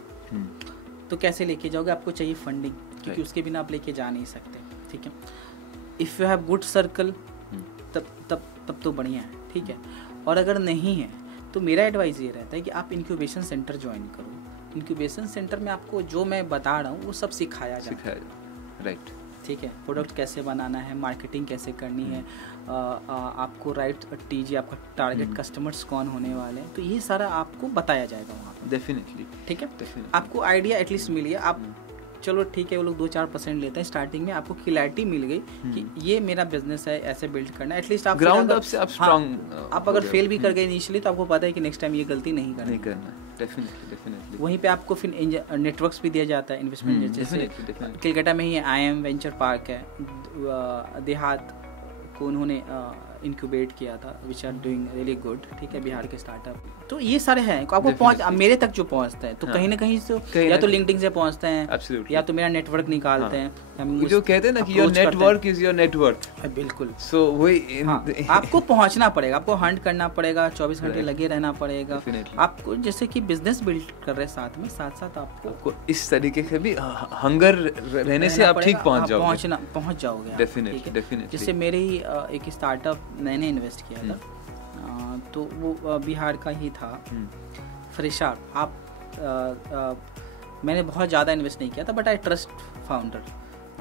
तो कैसे लेके जाओगे? आपको चाहिए फंडिंग, क्योंकि उसके बिना आप लेके जा नहीं सकते, ठीक है। If you have good circle तब तो बढ़िया है, ठीक है। और अगर नहीं है तो मेरा एडवाइस ये रहता है कि आप इंक्यूबेशन सेंटर ज्वाइन करो। इंक्यूबेशन सेंटर में आपको जो मैं बता रहा हूँ वो सब सिखाया जाता है, राइट, ठीक है। प्रोडक्ट कैसे बनाना है, मार्केटिंग कैसे करनी है, आपको राइट टीजी, आपका टारगेट कस्टमर्स कौन होने वाले हैं, तो ये सारा आपको बताया जाएगा वहाँ पर, डेफिनेटली, ठीक है। आपको आइडिया एटलीस्ट मिल गया, आप चलो ठीक है, वो लोग 2-4% लेते हैं स्टार्टिंग में, आपको क्लैरिटी मिल गई कि ये मेरा बिजनेस है, ऐसे बिल्ड करना है। एटलीस्ट आप ग्राउंड अप से आप स्ट्रांग, आप अगर फेल भी कर गए इनिशियली तो आपको पता है कि नेक्स्ट टाइम ये गलती नहीं करना। डेफिनेटली वहीं पे आपको फिर नेटवर्क्स भी दिया जाता है इन्वेस्टमेंट, जैसे कलकत्ता में ही IM वेंचर पार्क है, देहात को उन्होंने इंक्यूबेट किया था, which are doing really good, ठीक है, बिहार के स्टार्टअप। तो ये सारे हैं, आपको पहुंच, मेरे तक जो पहुंचते हैं तो कहीं ना कहीं से या तो लिंक्डइन से पहुंचते हैं, या तो मेरा नेटवर्क निकालते हैं, जो कहते हैं ना कि your network is your net worth, बिल्कुल। सो वही आपको पहुंचना पड़ेगा, आपको हंट करना पड़ेगा, 24 घंटे लगे रहना पड़ेगा आपको, जैसे कि बिजनेस बिल्ड कर रहे साथ में, साथ साथ आपको इस तरीके से भी हंगर रहने से आप ठीक पहुंच जाओगे, डेफिनेटली। जैसे मेरे ही एक स्टार्टअप मैंने इन्वेस्ट किया था, तो वो बिहार का ही था, फ्रेशर। मैंने बहुत ज़्यादा इन्वेस्ट नहीं किया था, बट आई ट्रस्ट फाउंडर।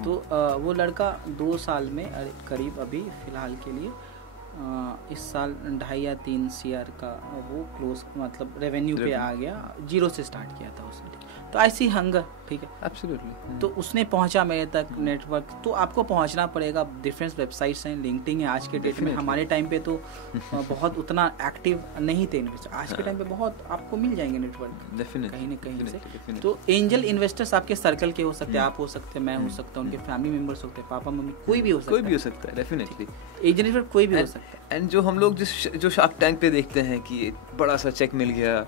तो वो लड़का 2 साल में करीब, अभी फ़िलहाल के लिए इस साल 2.5 या 3 CR का वो क्लोज, मतलब रेवेन्यू पे आ गया, 0 से स्टार्ट किया था उसने। तो ऐसी हंगर, ठीक है, एब्सोल्युटली। तो उसने पहुंचा मेरे तक, नेटवर्क, तो आपको पहुंचना पड़ेगा। डिफरेंट वेबसाइट्स हैं, लिंक्डइन है, आज के डेट में, हमारे टाइम पे तो बहुत उतना एक्टिव नहीं थे इन्वेस्टर, आज के टाइम पे बहुत आपको मिल जाएंगे नेटवर्क कहीं ना कहीं से। तो एंजल इन्वेस्टर्स आपके सर्कल के हो सकते हैं, आप हो सकते हैं, मैं हो सकता हूँ, उनके फैमिली मेम्बर्स होते हैं, पापा मम्मी, कोई भी हो सकता है, डेफिनेटली एंजल इन्वेस्टर कोई भी हो सकता है। एंड जो हम लोग जो शार्क टैंक पे देखते हैं कि बड़ा सा चेक मिल गया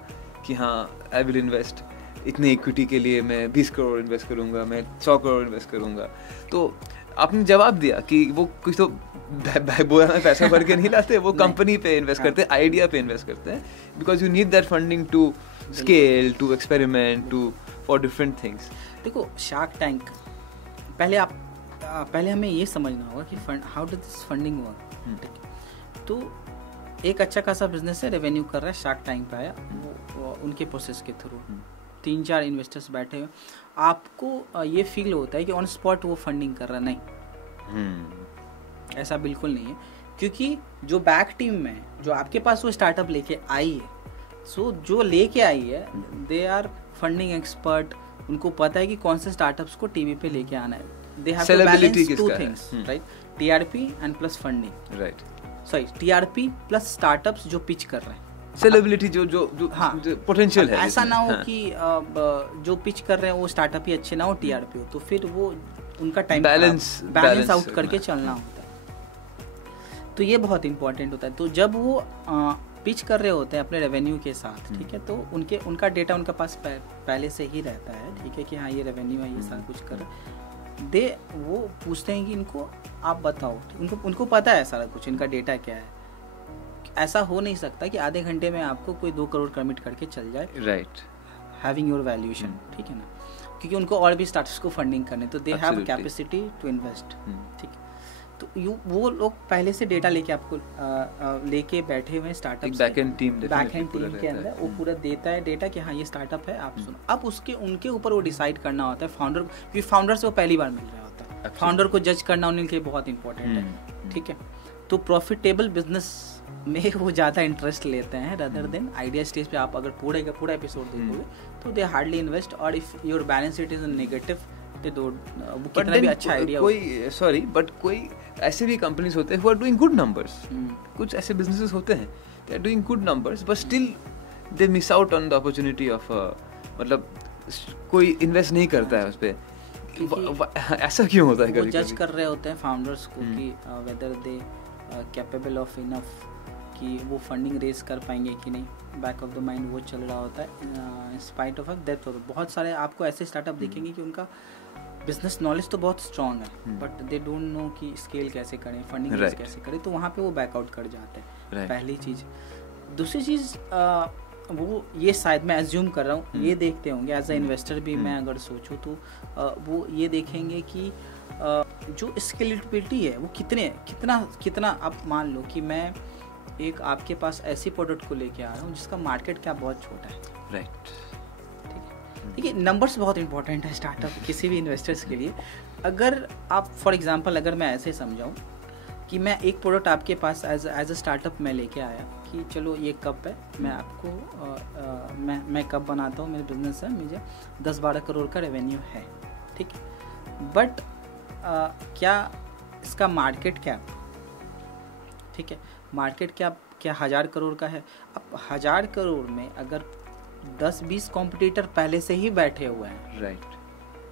कि हाँ आई विल इन्वेस्ट, इतने इक्विटी के लिए मैं 20 करोड़ इन्वेस्ट करूंगा, मैं 100 करोड़ इन्वेस्ट करूंगा, तो आपने जवाब दिया कि वो कुछ तो बोरा में पैसा भर के नहीं लाते, वो कंपनी पे इन्वेस्ट करते हैं, आइडिया पे इन्वेस्ट करते हैं, because you need that funding to scale, to experiment, to for different things. देखो शार्क टैंक, पहले हमें ये समझना होगा कि how does this funding work. तो एक अच्छा खासा बिजनेस है, रेवेन्यू कर रहा है, शार्क टैंक पे आया, वो उनके प्रोसेस के थ्रू 3-4 इन्वेस्टर्स बैठे हुए, आपको ये फील होता है कि ऑन स्पॉट वो फंडिंग कर रहा, नहीं, ऐसा बिल्कुल नहीं है, क्योंकि जो बैक टीम में, जो आपके पास वो स्टार्टअप लेके आई है, सो जो लेके आई है, दे आर फंडिंग एक्सपर्ट, उनको पता है कि कौन से स्टार्टअप्स को टीवी पे लेके आना है। They have to balance 2 things, right, TRP and plus funding, right, sorry TRP plus startups जो पिच कर रहे हैं, सेलेब्रिटी जो पोटेंशियल है, ऐसा ना हो कि जो पिच कर रहे हैं वो स्टार्टअप ही अच्छे ना हो, TRP हो, तो फिर वो उनका टाइम बैलेंस आउट करके चलना होता है। तो ये बहुत इंपॉर्टेंट होता है। तो जब वो पिच कर रहे होते हैं अपने रेवेन्यू के साथ, ठीक है, तो उनका डेटा उनका पास पहले से ही रहता है, ठीक है, कि हाँ ये रेवेन्यू है, ये सारा कुछ कर वो पूछते हैं कि इनको आप बताओ, उनको पता है सारा कुछ, इनका डेटा क्या है। ऐसा हो नहीं सकता कि आधे घंटे में आपको कोई 2 करोड़ कमिट करके चल जाए, राइट, हैविंग योर वैल्यूएशन, ठीक है ना, क्योंकि उनको और भी स्टार्टअप्स को फंडिंग करने, तो they have capacity to invest, ठीक है। तो वो लोग पहले से डेटा लेके आपको लेके बैठे हुए स्टार्टअप, बैकएंड टीम के अंदर वो पूरा देता है डेटा कि हाँ ये स्टार्टअप है, आप सुनो। अब उनके ऊपर वो डिसाइड करना होता है फाउंडर, क्योंकि फाउंडर से वो पहली बार मिल रहा होता है, फाउंडर को जज करना उनके लिए बहुत इंपॉर्टेंट है, ठीक है। तो प्रॉफिटेबल बिजनेस में वो ज़्यादा इंटरेस्ट लेते हैं रादर देन आइडिया स्टेज पे। आप अगर पूरा एपिसोड देखोगे तो दे हार्डली इन्वेस्ट, और if your balance sheet is negative तो वो कितना भी अच्छा आइडिया कोई ऐसे भी कंपनीज होते हैं who are doing good numbers, कुछ ऐसे बिजनेसेस होते हैं they are doing good numbers but still they miss out on the opportunity of मतलब कोई इन्वेस्ट नहीं करता है उस पे, ऐसा क्यों होता है? वो जज कर रहे होते हैं फाउंडर्स को कि whether they capable of enough कि वो फंडिंग रेज कर पाएंगे कि नहीं, बैक ऑफ द माइंड वो चल रहा होता है इन स्पाइट ऑफ दैट। बहुत सारे आपको ऐसे स्टार्टअप दिखेंगे कि उनका बिजनेस नॉलेज तो बहुत स्ट्रॉन्ग है बट दे डोंट नो कि स्केल कैसे करें, फंडिंग रेज कैसे करें, तो वहाँ पे वो बैकआउट कर जाते हैं, पहली चीज़। दूसरी चीज़ वो ये शायद मैं एज्यूम कर रहा हूँ ये देखते होंगे एज अ इन्वेस्टर भी, मैं अगर सोचूं तो वो ये देखेंगे कि जो स्केलेबिलिटी है वो कितना आप मान लो कि मैं एक आपके पास ऐसी प्रोडक्ट को लेके आ रहा हूँ जिसका मार्केट क्या बहुत छोटा है, राइट, ठीक है। नंबर्स बहुत इंपॉर्टेंट है स्टार्टअप किसी भी इन्वेस्टर्स के लिए। अगर आप फॉर एग्जांपल अगर मैं ऐसे समझाऊं कि मैं एक प्रोडक्ट आपके पास एज अ स्टार्टअप में लेके आया कि चलो ये कप है, मैं आपको मैं कप बनाता हूँ, मेरा बिजनेस है, मुझे 10-12 करोड़ का रेवेन्यू है, ठीक है, बट क्या इसका मार्केट क्या, ठीक है, मार्केट क्या 1000 करोड़ का है। अब 1000 करोड़ में अगर 10-20 कॉम्पिटिटर पहले से ही बैठे हुए हैं, राइट,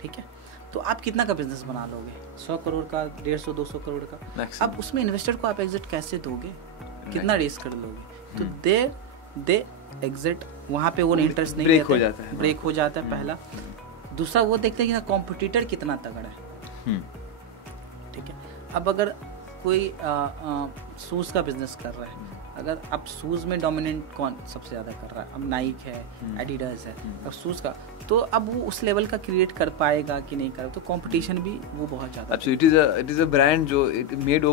ठीक है, तो आप कितना का बिजनेस बना लोगे? 100 करोड़ का, 150-200 करोड़ का। अब उसमें इन्वेस्टर को आप एग्जिट कैसे दोगे, कितना रेस कर लोगे? तो दे एग्जिट वहाँ पे वो इंटरेस्ट नहीं ब्रेक हो जाता है पहला। दूसरा वो देखते हैं कि कॉम्पिटिटर कितना तगड़ा है, ठीक है। अब अगर कोई शूज का बिजनेस कर रहा है, अगर अब शूज में डोमिनेंट कौन सबसे ज्यादा कर रहा है, अब नाइक है, एडिडास है, अब शूज का, तो अब वो उस लेवल का क्रिएट कर पाएगा कि नहीं कर, तो कंपटीशन भी वो बहुत ज्यादा। Absolutely, it is a brand जो made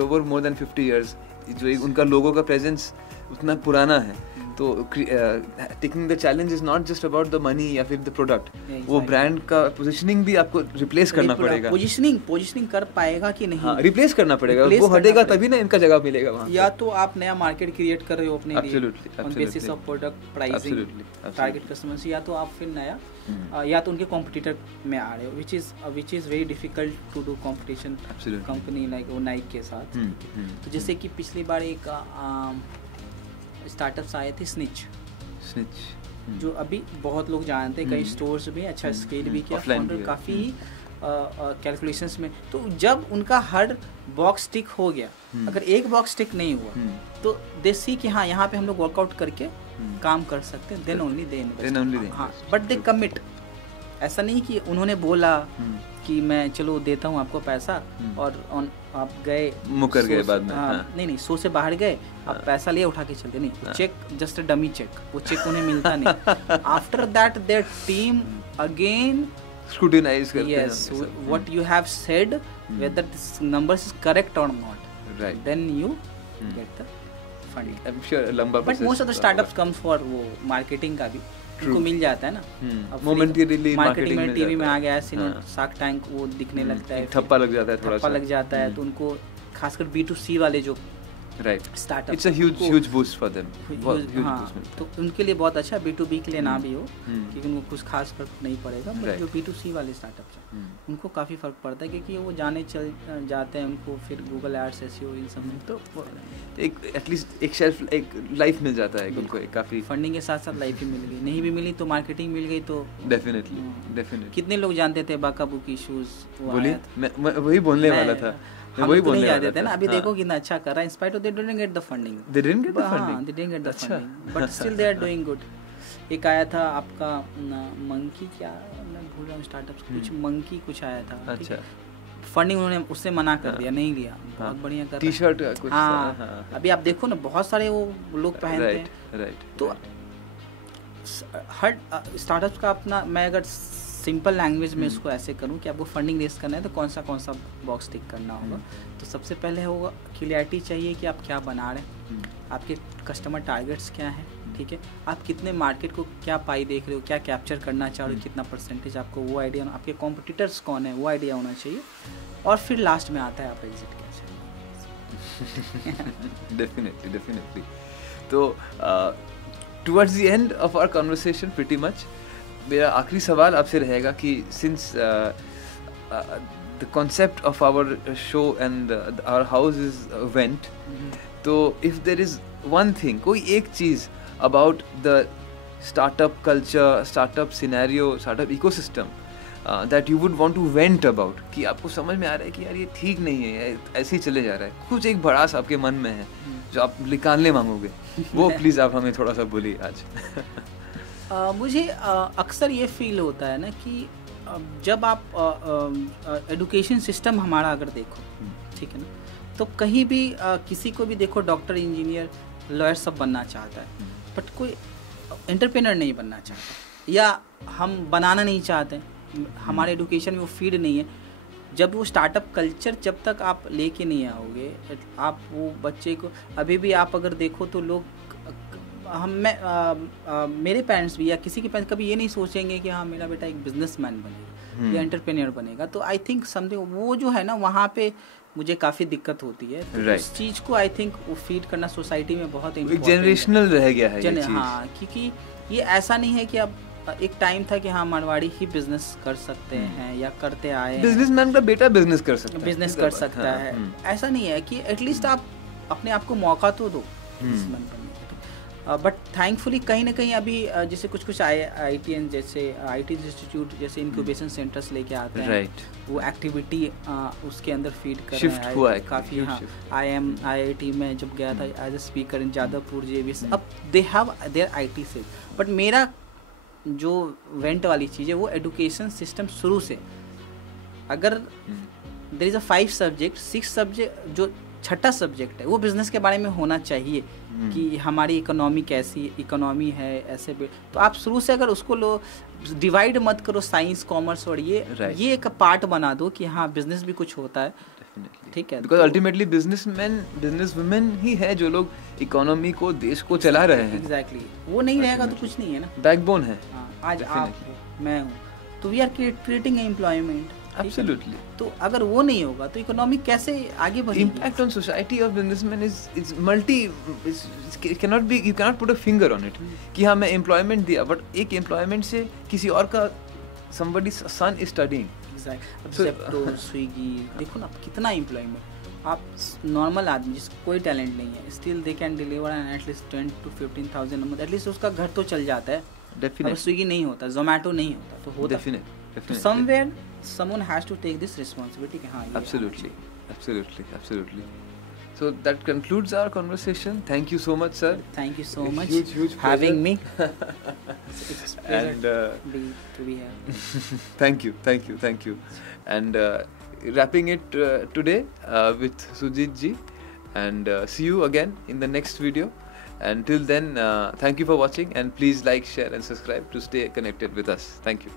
over more than 50 years, जो उनका लोगो का प्रेजेंस उतना पुराना है, तो taking the challenge is not just about the money या फिर द प्रोडक्ट, वो ब्रांड का पोजीशनिंग भी आपको रिप्लेस करना पड़ेगा। पोजीशनिंग कर पाएगा कि नहीं, रिप्लेस करना पड़ेगा, वो हटेगा तभी ना इनका जगह मिलेगा वहाँ। या तो आप नया मार्केट क्रिएट कर रहे हो अपने लिए on basis of product pricing, target customers, या तो आप फिर नया या तो उनके कॉम्पिटिटर में आ रहे हो, which is very difficult to do competition company like वो नाइक के साथ। तो जैसे कि पिछली बार एक स्टार्टअप्स आए थे स्निच, जो अभी बहुत लोग जानते हैं, कई स्टोर्स भी अच्छा स्केल भी किया, फाउंडर काफ़ी कैलकुलेशंस में। तो जब उनका हर बॉक्स टिक हो गया, अगर एक बॉक्स टिक नहीं हुआ तो दे सी कि हाँ यहाँ पे हम लोग वर्कआउट करके काम कर सकते हैं, देन ओनली दे इन्वेस्ट। हाँ, बट दे कमिट। ऐसा नहीं कि उन्होंने बोला कि मैं चलो देता हूँ आपको पैसा और आप गए मुकर गए बाद में। नहीं 100 से बाहर गए, आप पैसा लिए उठा के चलते नहीं, check just a dummy check, वो चेक उन्हें मिलता नहीं। After that their team again scrutinize करते हैं, yes, what you have said, whether this numbers is correct or not, right, then you get the funding. I'm sure लंबा but most of the startups comes for वो marketing का भी उनको मिल जाता है ना, अब मोमेंटली मार्केटिंग में टीवी में आ गया है, शार्क टैंक वो दिखने लगता है, ठप्पा लग जाता है, ठप्पा लग जाता है, तो उनको खासकर B2C वाले जो right startup, it's a huge boost for them, तो उनके लिए बहुत अच्छा, B2B के लिए ना भी हो क्योंकि उनको कुछ खास फर्क नहीं पड़ेगा, बट जो B2C वाले स्टार्टअप्स हैं उनको काफ़ी फर्क पड़ता है क्योंकि वो जाने चल जाते हैं, उनको फिर गूगल एड्स SEO इन सब में, तो एक एटलीस्ट एक शेल्फ एक लाइफ मिल जाता है उनको, एक काफ़ी फंडिंग के साथ साथ लाइफ ही मिल गई, नहीं भी मिली तो मार्केटिंग मिल गई, तो डेफिनेटली कितने लोग जानते थे बाकाबू की शूज़, बोलिए, मैं वही बोलने वाला था, हम तो नहीं जा देते ना, अभी देखो कितना अच्छा कर रहा है, in spite of they didn't get the funding. They didn't get the funding. they didn't get the funding, but still they are doing good. एक आया था आपका मंकी, क्या मैं भूल रहा हूँ, स्टार्टअप कुछ मंकी कुछ आया था, अच्छा फंडिंग उन्होंने उससे मना कर दिया, नहीं लिया, बहुत बढ़िया कर टी-शर्ट का कुछ, हाँ अभी आप देखो ना बहुत सारे वो लोग पहनते हैं, राइट। तो हर स्टार्टअप्स का अपना, मैं अगर सिंपल लैंग्वेज में इसको ऐसे करूं कि आपको फंडिंग रेस करना है तो कौन सा बॉक्स टिक करना होगा। तो सबसे पहले होगा क्लियरिटी चाहिए कि आप क्या बना रहे हैं, आपके कस्टमर टारगेट्स क्या हैं, ठीक है, आप कितने मार्केट को क्या पाई देख रहे हो, क्या कैप्चर करना चाह रहे हो, कितना परसेंटेज, आपको वो आइडिया, आपके कॉम्पिटिटर्स कौन है वो आइडिया होना चाहिए, और फिर लास्ट में आता है आप एग्जिट कैसे। डेफिनेटली। तो towards the end of our conversation pretty much मेरा आखिरी सवाल आपसे रहेगा कि since the concept of our show and our house is vent, तो if there is one thing, कोई एक चीज़ about the startup culture, startup scenario, startup ecosystem that you would want to vent about, कि आपको समझ में आ रहा है कि यार ये ठीक नहीं है, ऐसे ही चले जा रहा है, कुछ एक भड़ास आपके मन में है जो आप निकालने मांगोगे, वो प्लीज़ आप हमें थोड़ा सा बोलिए आज। मुझे अक्सर ये फील होता है ना कि जब आप एजुकेशन सिस्टम हमारा अगर देखो, ठीक है ना, तो कहीं भी किसी को भी देखो, डॉक्टर, इंजीनियर, लॉयर सब बनना चाहता है, बट कोई एंटरप्रेन्योर नहीं बनना चाहता, या हम बनाना नहीं चाहते, हमारे एजुकेशन में वो फीड नहीं है। जब वो स्टार्टअप कल्चर जब तक आप लेके नहीं आओगे, आप वो बच्चे को, अभी भी आप अगर देखो तो लोग, मेरे पेरेंट्स भी या किसी के पेरेंट्स कभी ये नहीं सोचेंगे कि हाँ मेरा बेटा एक बिजनेसमैन बनेगा या एंटरप्रेन्योर बनेगा। तो आई थिंक समथिंग वो जो है ना, वहाँ पे मुझे काफ़ी दिक्कत होती है। तो उस चीज़ को आई थिंक वो फीड करना सोसाइटी में बहुत जनरेशनल रह गया है ये चीज़। हाँ, क्योंकि ये ऐसा नहीं है कि अब एक टाइम था कि हाँ मारवाड़ी ही बिजनेस कर सकते हैं या करते आए, बिजनेसमैन का बेटा बिजनेस कर सकता है, ऐसा नहीं है कि एटलीस्ट आप अपने आप को मौका तो दो बिजनेसमैन बनने का। बट थैंकफुली कहीं ना कहीं अभी जैसे कुछ IITN जैसे IT इंस्टीट्यूट जैसे इंक्यूबेशन सेंटर्स लेके आते हैं, वो एक्टिविटी उसके अंदर फीड कर रहे हैं काफ़ी। हाँ, IIT में जब गया था as a speaker in Jadavpur JVS, अब दे हैव देयर IT से। बट मेरा जो वेंट वाली चीज़ है वो एजुकेशन सिस्टम शुरू से, अगर there is a 5 subject 6 subject, जो छठा सब्जेक्ट है वो बिजनेस के बारे में होना चाहिए कि हमारी इकोनॉमी कैसी इकोनॉमी है, ऐसे तो आप शुरू से अगर उसको लो डिवाइड मत करो साइंस कॉमर्स और ये एक पार्ट बना दो कि हाँ बिजनेस भी कुछ होता है, ठीक है, because ultimately businessman business women ही है जो लोग इकोनॉमी को, देश को चला रहे हैं। एग्जैक्टली, वो नहीं रहेगा तो कुछ नहीं है ना, बैकबोन है। आज आप मैं हूँ तो we are creating employment. Absolutely. तो अगर वो नहीं होगा तो इकोनॉमी कैसे आगे बढ़ेगी? Impact on society of businessmen is multi, cannot be, you cannot put a finger on it. कि हाँ मैं employment दिया, but एक employment से किसी और का somebody's son is studying. Exactly. Zepto, Swiggy, देखो ना कितना employment, आप नॉर्मल आदमी जिसको कोई टैलेंट नहीं है, still they can deliver at least 10 to 15,000, at least उसका घर तो चल जाता है। अगर स्विगी नहीं होता, जोमेटो नहीं होता तो होता। तो somewhere someone has to take this responsibility. Absolutely. So that concludes our conversation. Thank you so much, sir. Thank you so much huge having me. It's a pleasure to be here. Thank you. And wrapping it today with Sujit ji, and see you again in the next video. Until then, thank you for watching, and please like, share and subscribe to stay connected with us. Thank you.